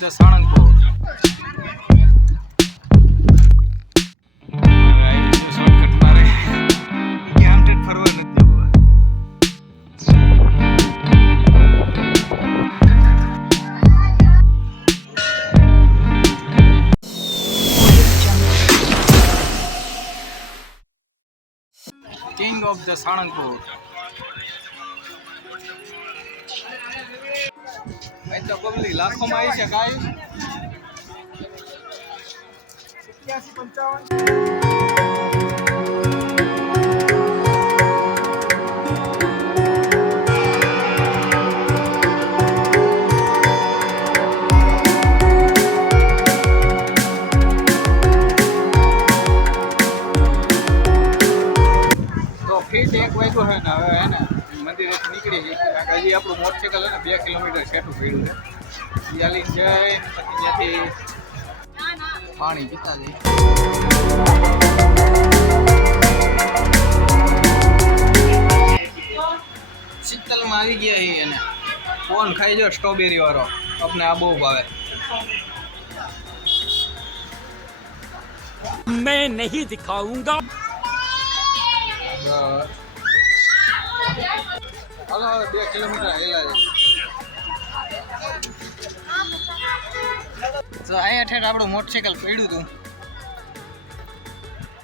The Sanandpur. Shortcut મારે આમ TET ફરવા નથી જવું. King of the Sanandpur. ભાઈ તો પબ્લિક લાખોમાં આવી છે કાંઈ 1 વાગ્યો છે ને હવે હે ને મંદિરેથી નીકળી જઈએ. હજી આપણું મોટરસાઇકલ છે ને 2 કિલોમીટર છેટું પડ્યું છે. ચાલી જાય પછી ત્યાંથી પાણી પીતા જઈએ. શીતલમાં આવી ગયા છીએ અને કોણ ખાઈ જો સ્ટ્રોબેરી વાળો આપણે આ બહુ ભાવે. मैं नहीं दिखाऊंगा. હાલો 2 કિલોમીટર હેલા છે તો અહીંયા ઠેઠ આપણું મોટરસાઇકલ પડ્યું હતું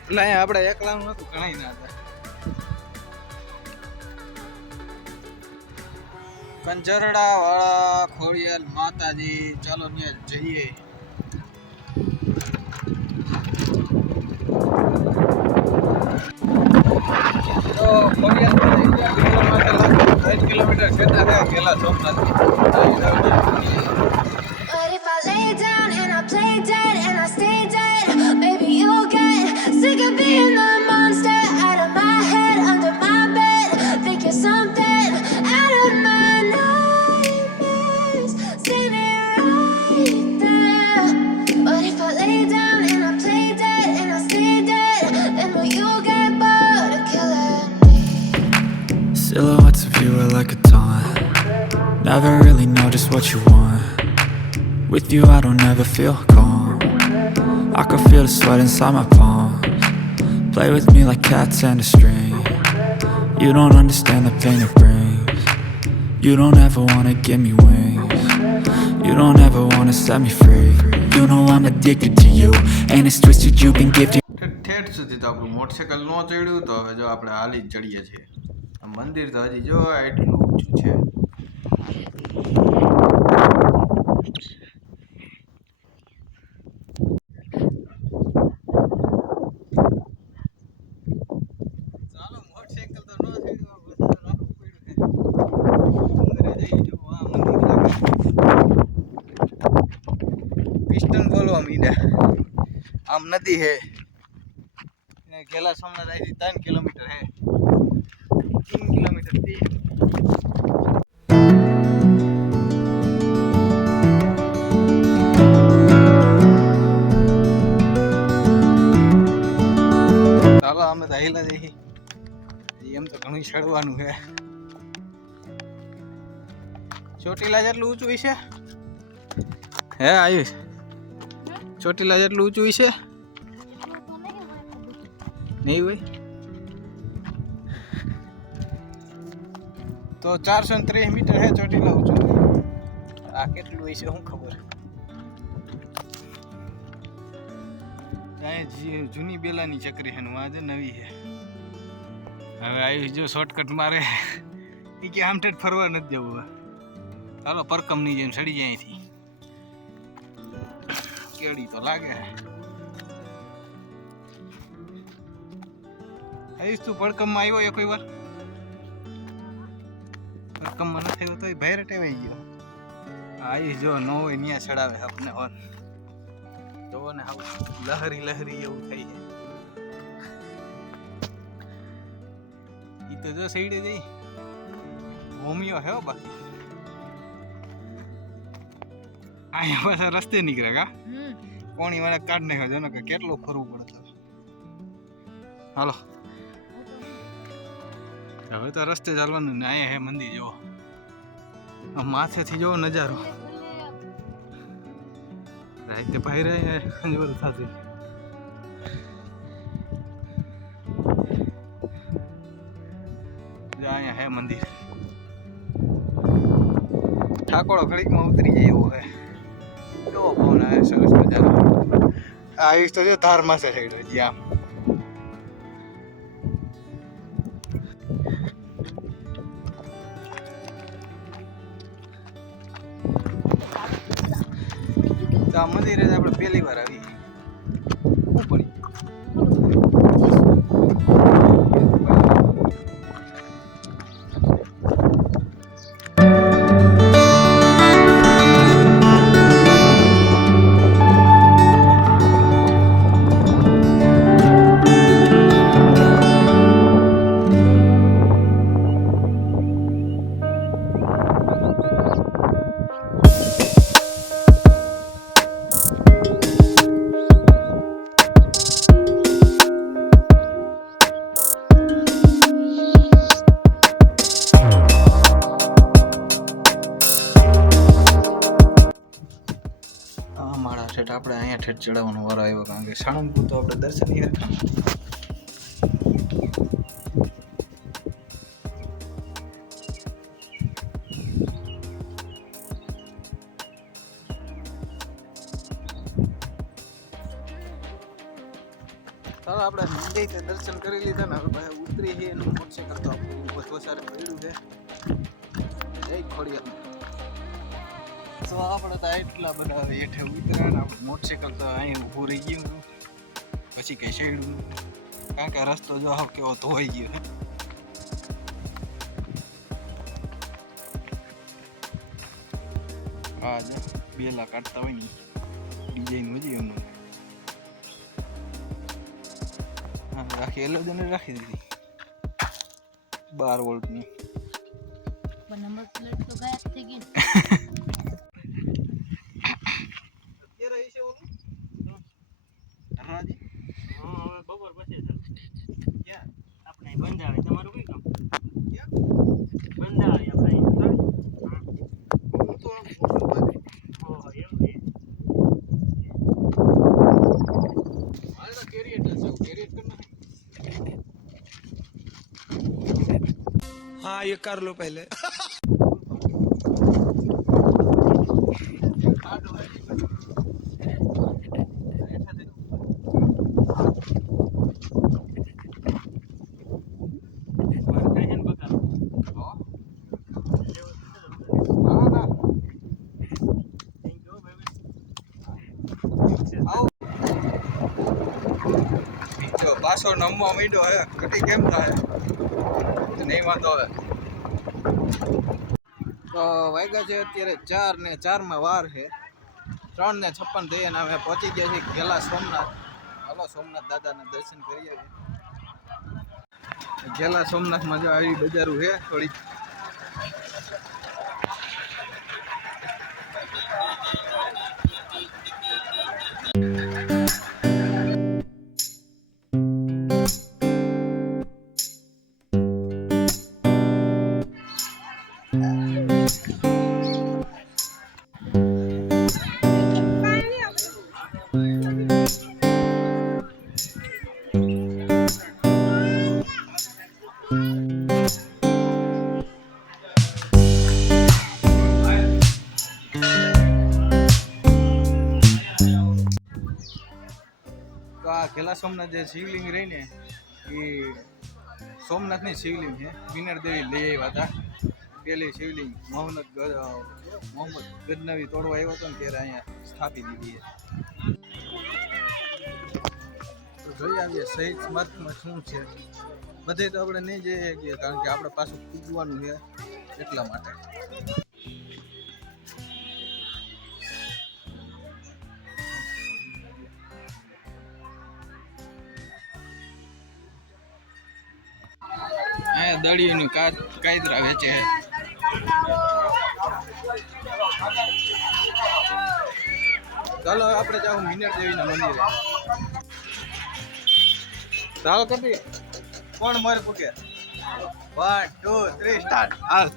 એટલે અહીંયા આપણે એકલાનું નહોતું ઘણાય ના હતા. કંજરડા વાળા ખોડિયાર માતાજી ચાલો ત્યાં જઈએ. તો ખોડિયાર 3 કિલોમીટર છેટા થયા ગયેલા Somnath. But if I lay down and I play dead and I stay dead, maybe you'll get sick of being the monster out of my head, under my bed. Think you're something out of my nightmares, standing right there. But if I lay down and I play dead and I stay dead, then will you get bored of killing me? Silhouettes of you are like a taunt. Never really know just what you want. With you I don't ever feel calm. I can feel the sweat inside my palms. Play with me like cats and a string. You don't understand the pain it brings. You don't ever wanna give me wings. You don't ever wanna set me free. You know I'm addicted to you, and it's twisted you've been gifted. ઠેઠ સુધી તો આપણું motorcycle ન ચડ્યું તો હવે જો આપણે હાલી જ ચડીએ છીએ. મંદિર તો હજી જો એટલું ઊંચું છે. ચાલો મોટરસાઇકલ તો ન ચડ્યું બધું રાખવું પડ્યું છે. અંદર જઈ જો આ મંદિર લાગે પિસ્ટન બોલવા માંડ્યા. આમ નદી હે ગેલા સોમનાથ અહીંથી 3 કિલોમીટર હે 3 કિલોમીટર થી. ચાલો અમે તો હેલા જઈએ. એમ તો ઘણું ચડવાનું છે. ચોટીલા જેટલું ઊંચું છે હે આયુષ? ચોટીલા જેટલું ઊંચું છે નહીં હોય તો 430 મીટર હે ચોટીલા ઊંચું. આ કેટલું હોય છે શું ખબર. ત્યાં જૂની બેલાની ચકરી છે આજે નવી છે. હવે આવી જો શોર્ટકટ મારે એ કે આમ ઠેઠ ફરવા નથી જવું. ચાલો પરકમની જેમ સડી જાય અહીંથી. કેડી તો લાગે. આવીશ તું પડકમમાં આવ્યો એ કોઈ વાર? પડકમમાં નથી આવ્યો તો ભાઈ ટેવાઈ ગયો. આવીશ જો ન હોય ત્યાં ચડાવે આપને હોન તો ને લહરી લહરી એવું થઈ છે. ઈ તો જો સઈડે જઈ હોમિયો હે બાકી અહીંયા પાછા રસ્તે નીકળે કા કોણી વાળા કાઢ નાખ્યો જો ને કે કેટલું ફરવું પડે. હાલો હવે તો રસ્તે ચાલવાનું ને. અહીંયા હે મંદિર જો માથેથી જોવો નજારો. રાતે ભાઈ રહે અંજવર સાથે અહીંયા હે મંદિર ઠાકોરો ઘડીકમાં ઉતરી જાય એવો હે કેવો પવન આવે સરસ મજાનો આવીશ તો જો ધારમાં છે સાઈડ હજી આમ તો આ મંદિરે જ આપણે પહેલી વાર આવી શું પડી માળા ઠેઠ આપણે અહીંયા ઠેઠ ચડાવવાનો વારો આવ્યો કારણ કે સાણંદપુર તો આપણે દર્શન નહીં હતા ચાલો આપણે મંદિર દર્શન કરી લીધા ને હવે ભાઈ ઉતરી છે એનું મોટરસાઇકલ તો આપણું બધો સારું પડ્યું છે જય ખોડિયાર તો આપણે તો એટલા બધા હેઠે ઉતર્યા ને આપણું મોટરસાઇકલ તો અહીં ઊભું રહી ગયું પછી કંઈ શેડ્યું કારણ કે રસ્તો જો આવ કેવો ધોવાઈ ગયો છે હા જો બેલા કાઢતા હોય ને ડિઝાઇન મજી એમનું હા રાખી એલોજને રાખી દીધી 12 વોલ્ટની નંબર પ્લેટ તો ગાયબ થઈ ગઈ બપોર પછી ક્યાં આપણે બંધાવે તમારું કઈ કામ ક્યાં બંધાવે આપણે તો ઓહો એવું છે મારે તો કેરિયર છે કેરિયર કરના हाँ ये कर लो पहले પાછો નમવા માંડ્યો હે કટી કેમ થાય નહીં વાંધો હવે તો વાગ્યા છે અત્યારે 4 ને 4 માં વાર છે 3 ને 56 થઈ અને અમે પહોંચી ગયા છીએ ઘેલા સોમનાથ હાલો સોમનાથ દાદાના દર્શન કરી આવીએ ઘેલા સોમનાથમાં જો આવી બજારું છે થોડી ઘેલા સોમનાથ જે શિવલિંગ રહી ને એ સોમનાથની શિવલિંગ છે વિનર દેવી લઈ આવ્યા હતા પેલી શિવલિંગ મોહમ્મદ ગજનવી તોડવા આવ્યો હતો ને ત્યારે અહીંયા સ્થાપી દીધી છે તો જોઈ આવીએ સહિત મતમાં શું છે બધે તો આપણે નહીં જઈ શકીએ કારણ કે આપણે પાછું પૂજવાનું છે એટલા માટે દળીનું કાયદરા વેચે છે ચાલો આપણે જાવ મિનર દેવીના મંદિરે ચાલો કરી કોણ મારે પૂકે 1 2 3 સ્ટાર્ટ હાલ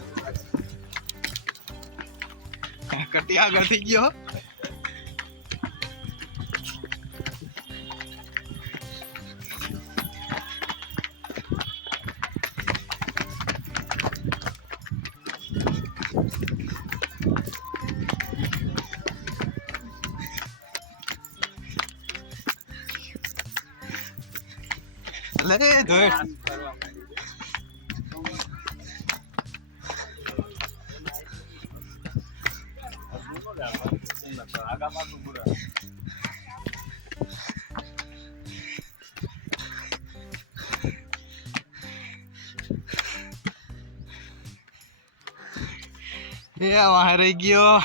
કટી આગળ થઈ ગયો લે ધોઈ એ વાહ રહી ગયો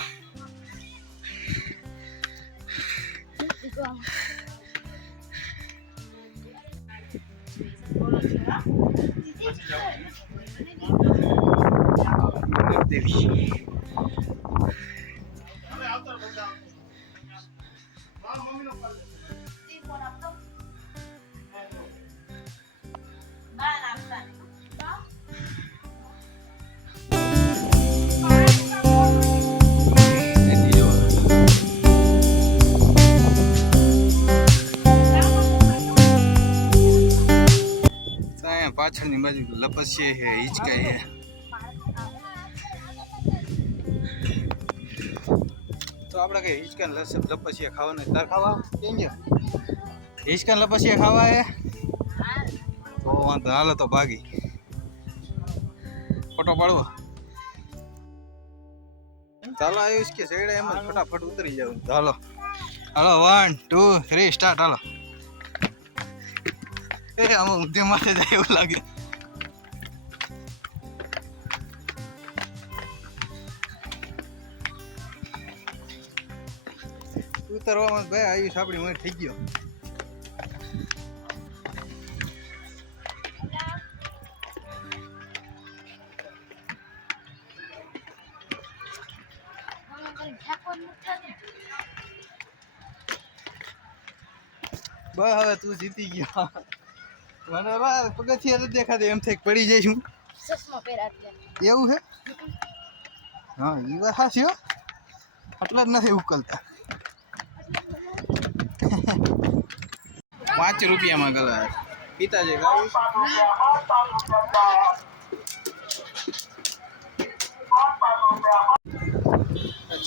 પાછળની બાજુ લપસીએ છે હિચકાય છે તો આપણે કઈ હિચકાન લપસીએ ખાવાના તાર ખાવા કેમ છે હિચકાન લપસીએ ખાવા હે તો વાંધો હાલો તો ભાગી ફોટો પાડવો ચાલો આયુષ કે સેડા એમ જ ફટાફટ ઉતરી જાવ ચાલો હાલો 1 2 3 સ્ટાર્ટ હાલો એ આમાં ઊંધે માથે જાય એવું લાગે ઉતરવામાં ભાઈ આયુષ આપણી મને થઈ ગયો બસ હવે તું જીતી ગયો મને પગથિયા નથી દેખાતી એમ થઈ પડી જઈશું ચશ્મા પહેર્યા એવું છે હા એ વાત સાચી હો આટલા જ નથી ઉકલતા 5 રૂપિયામાં ગલા પીતા છે ગાવું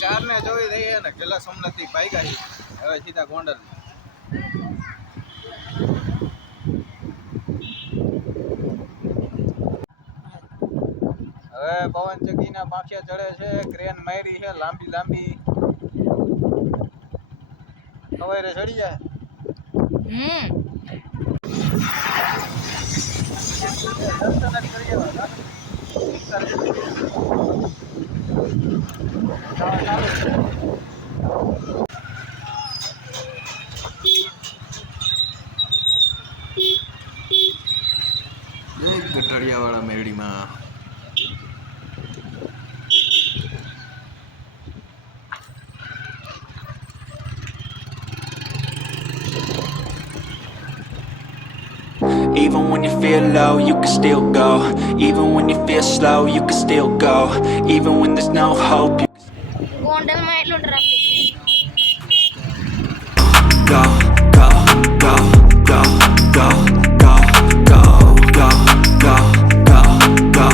ચાર ને જોઈ રહીએ ને ગેલા સોમનાથ થી ભાઈ હવે સીધા ગોંડલ હવે પવન ચક્કીના પાંખિયા ચડે છે ક્રેન મારી છે લાંબી લાંબી સવારે ચડી જાય ગટડિયા વાળા મેરડીમાં Even when you feel low, you can still go. Even when you feel slow, you can still go. Even when there's no hope, you ગોંડલમાં એટલું traffic go, go, go, go, go, go, go, go, go, go, go.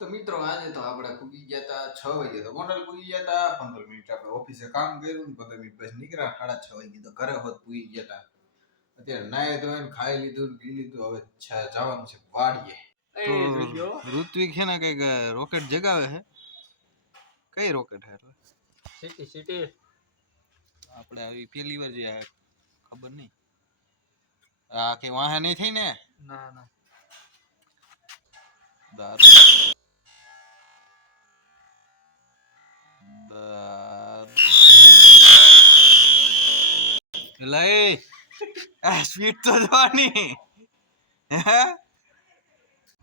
તો મિત્રો આજે તો આપણે પૂગી ગયા હતા 6 વાગે તો ગોંડલ પૂગી ગયા હતા 15 મિનિટ આપણે ઓફિસે કામ કર્યું ને 15 મિનિટ પછી નીકળ્યા 6:30 વાગે તો ઘરે હોત પૂગી ગયા હતા અત્યારે નાય ધોઈને ખાઈ લીધું ને પી લીધું હવે જવાનું છે વાડીએ તો ઋત્વિક છે ને કઈક રોકેટ જગાવે છે કઈ રોકેટ છે એટલે સિટી આપણે આવી પહેલી વાર જે ખબર નહીં આ કે વાહે નહીં થઈ ને ના ના લઈ આ સ્પીડ તો જોવાની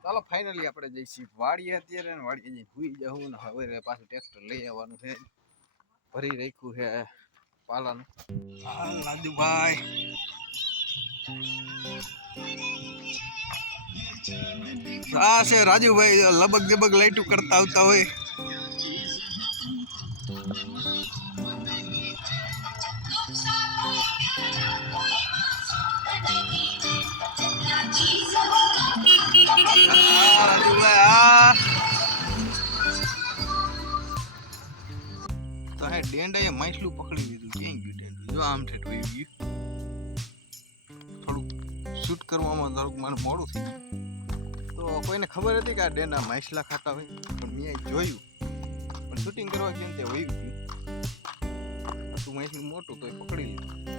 ચાલો ફાઇનલી આપણે જઈશું વાડીએ અત્યારે ને વાડીએ જઈને સુઈ જવું ને હવે પાછું ટ્રેક્ટર લઈ આવવાનું છે ભરી રાખ્યું છે પાલાનું લાદુભાઈ આ છે રાજુભાઈ લબક જબક લાઈટું કરતા આવતા હોય તો હે ડેંડાએ માછલું પકડી લીધું ક્યાં ગયું ડેંડું જો આમ ઠેઠ વહી ગયું થોડુંક શૂટ કરવામાં થોડુંક મને મોડું થઈ ગયું તો કોઈને ખબર હતી કે આ ડેના માછલા ખાતા હોય પણ મેં જોયું પણ શૂટિંગ કરવા કેમ તે હોય ગયું તું માછલું મોટું તો એ પકડી લીધું